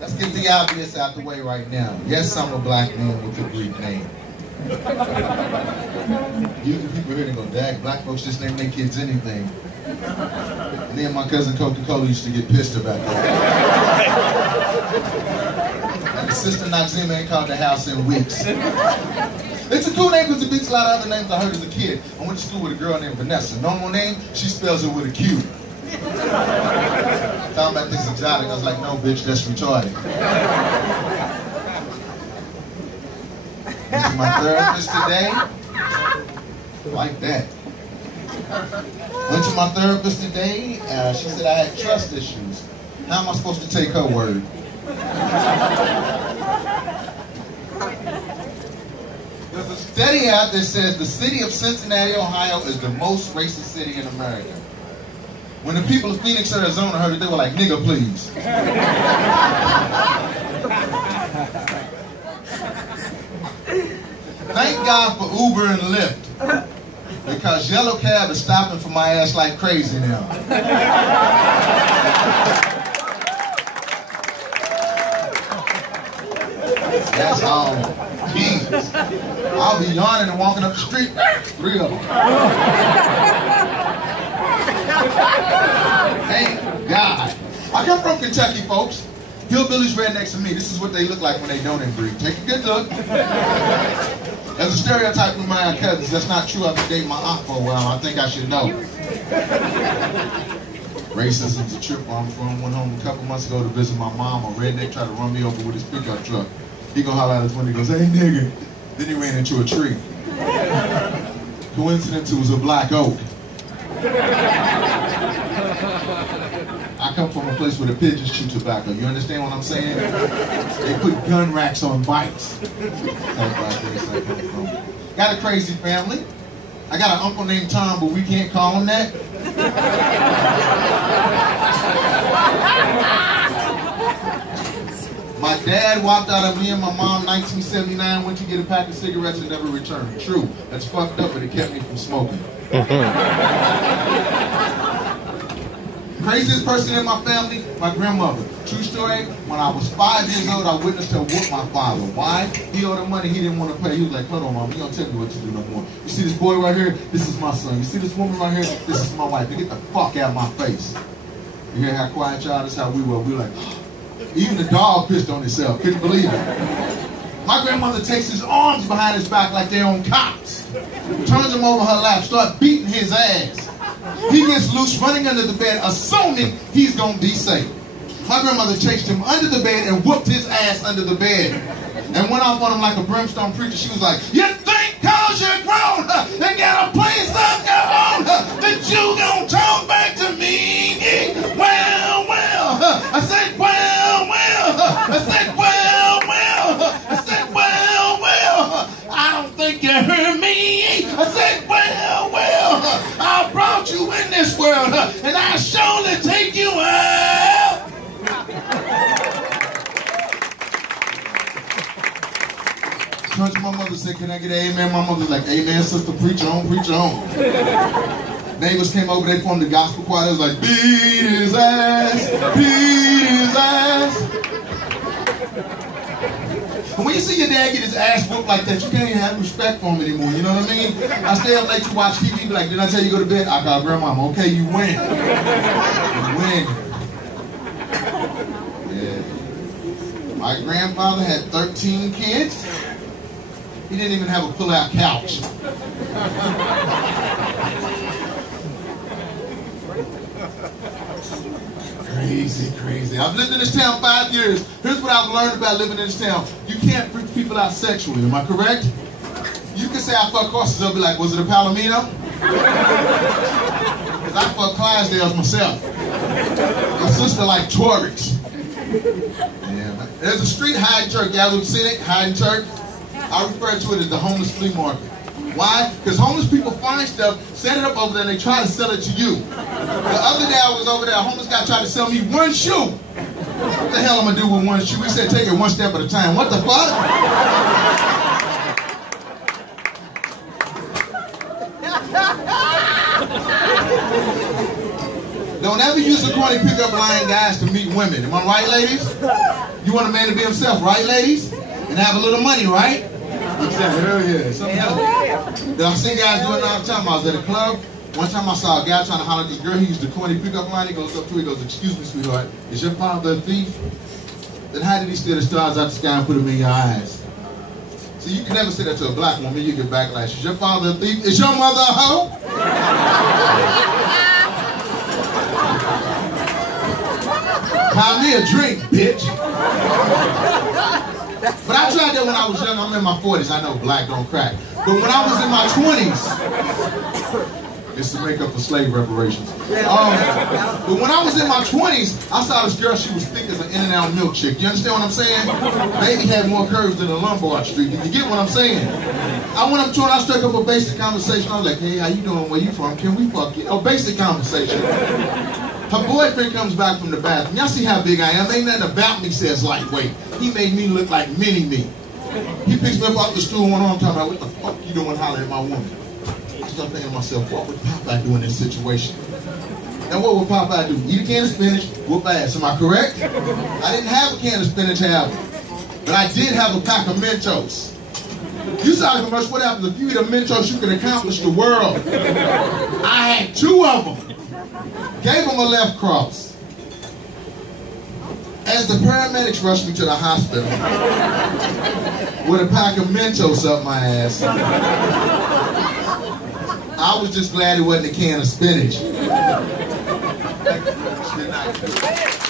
Let's get the obvious out the way right now. Yes, I'm a black man with a Greek name. Usually people hear they go, "Dag, black folks just name their kids anything." Me and my cousin Coca-Cola used to get pissed about that. And the sister Noxima ain't called the house in weeks. It's a cool name because it beats a lot of other names I heard as a kid. I went to school with a girl named Vanessa. Normal name, she spells it with a Q. Talking about this exotic, I was like, no, bitch, that's retarded. Went to my therapist today. Like that. Went to my therapist today. She said I had trust issues. How am I supposed to take her word? There's a study out that says the city of Cincinnati, Ohio is the most racist city in America. When the people of Phoenix, Arizona heard it, they were like, nigga, please. Thank God for Uber and Lyft. Because Yellow Cab is stopping for my ass like crazy now. That's all. Jesus. I'll be yawning and walking up the street. 3 of them. Thank God. I come from Kentucky, folks. Hillbillies right next to me. This is what they look like when they don't inbreed. Take a good look. There's a stereotype with my cousins. That's not true. I've been dating my aunt for a while. I think I should know. Racism's a trip where I'm from. Went home a couple months ago to visit my mom. A redneck tried to run me over with his pickup truck. He gonna holler at his window. He goes, "Hey, nigga." Then he ran into a tree. Coincidence, it was a black oak. I come from a place where the pigeons chew tobacco. You understand what I'm saying? They put gun racks on bikes. That's black race I come from. Got a crazy family. I got an uncle named Tom, but we can't call him that. My dad walked out of me and my mom in 1979, went to get a pack of cigarettes and never returned. True, that's fucked up, but it kept me from smoking. Craziest person in my family, my grandmother. True story, when I was 5 years old, I witnessed her whoop my father. Why? He owed her money he didn't want to pay. He was like, hold on, mom, you don't tell me what to do no more. You see this boy right here? This is my son. You see this woman right here? This is my wife. You get the fuck out of my face. You hear how quiet y'all? That's how we were. We were like, even the dog pissed on himself. Couldn't believe it. My grandmother takes his arms behind his back like they're on cops. Turns him over her lap, start beating his ass. He gets loose, running under the bed, assuming he's going to be safe. My grandmother chased him under the bed and whooped his ass under the bed. And went off on him like a brimstone preacher. She was like, you think cause you're grown, and got a place of your own, that you gonna talk back to me? Well, I said, well, I said, well, I said, well, I don't think you heard me. I said, well, I brought you in this world, and I surely take you out. Church, my mother said, can I get an amen? My mother's like, amen, sister, preach on, preach on. Neighbors came over, they formed the gospel choir. They was like, beat his ass, beat his ass. And when you see your dad get his ass whooped like that, you can't even have respect for him anymore, you know what I mean? I stay up late to watch TV, be like, did I tell you to go to bed? I call grandmama, okay, you win. You win. Yeah. My grandfather had 13 kids. He didn't even have a pull-out couch. Crazy. I've lived in this town 5 years. Here's what I've learned about living in this town. You can't freak people out sexually, am I correct? You can say I fuck horses, they'll be like, was it a Palomino? Because I fuck Clydesdales myself. My sister like Torix. Yeah. There's a street hiding church. Y'all ever seen it? Hiding church? I refer to it as the homeless flea market. Why? Because homeless people find stuff, set it up over there, and they try to sell it to you. The other day I was over there, a homeless guy tried to sell me one shoe. What the hell am I gonna do with one shoe? He said, take it one step at a time. What the fuck? Don't ever use a corny pickup line, guys, to meet women. Am I right, ladies? You want a man to be himself, right, ladies? And have a little money, right? Exactly. Hell yeah. Something else. I've seen guys do it all the time. I was at a club. One time I saw a guy trying to holler at this girl. He used the corny pickup line. He goes up to her. He goes, "Excuse me, sweetheart. Is your father a thief? Then how did he steal the stars out the sky and put them in your eyes?" See, you can never say that to a black woman. You get backlash. Is your father a thief? Is your mother a hoe? Buy me a drink, bitch. But I tried that when I was young. I'm in my 40s. I know black don't crack. But when I was in my 20s, it's to make up for slave reparations. But when I was in my 20s, I saw this girl. She was thick as an In-N-Out milk chick. You understand what I'm saying? Baby had more curves than a Lombard Street. Did you get what I'm saying? I went up to her and I struck up a basic conversation. I was like, "Hey, how you doing? Where you from? Can we fuck you?" A basic conversation. Her boyfriend comes back from the bathroom. Y'all see how big I am? Ain't nothing about me says lightweight. He made me look like mini-me. He picks me up off the stool one arm, talking about, "What the fuck you doing hollering at my woman?" I started thinking to myself, what would Popeye do in this situation? Now what would Popeye do? Eat a can of spinach, whoop ass. Am I correct? I didn't have a can of spinach, but I did have a pack of Mentos. You saw the commercial. What happens if you eat a Mentos? You can accomplish the world. I had 2 of them. Gave him a left cross. As the paramedics rushed me to the hospital with a pack of Mentos up my ass, I was just glad it wasn't a can of spinach. Good night.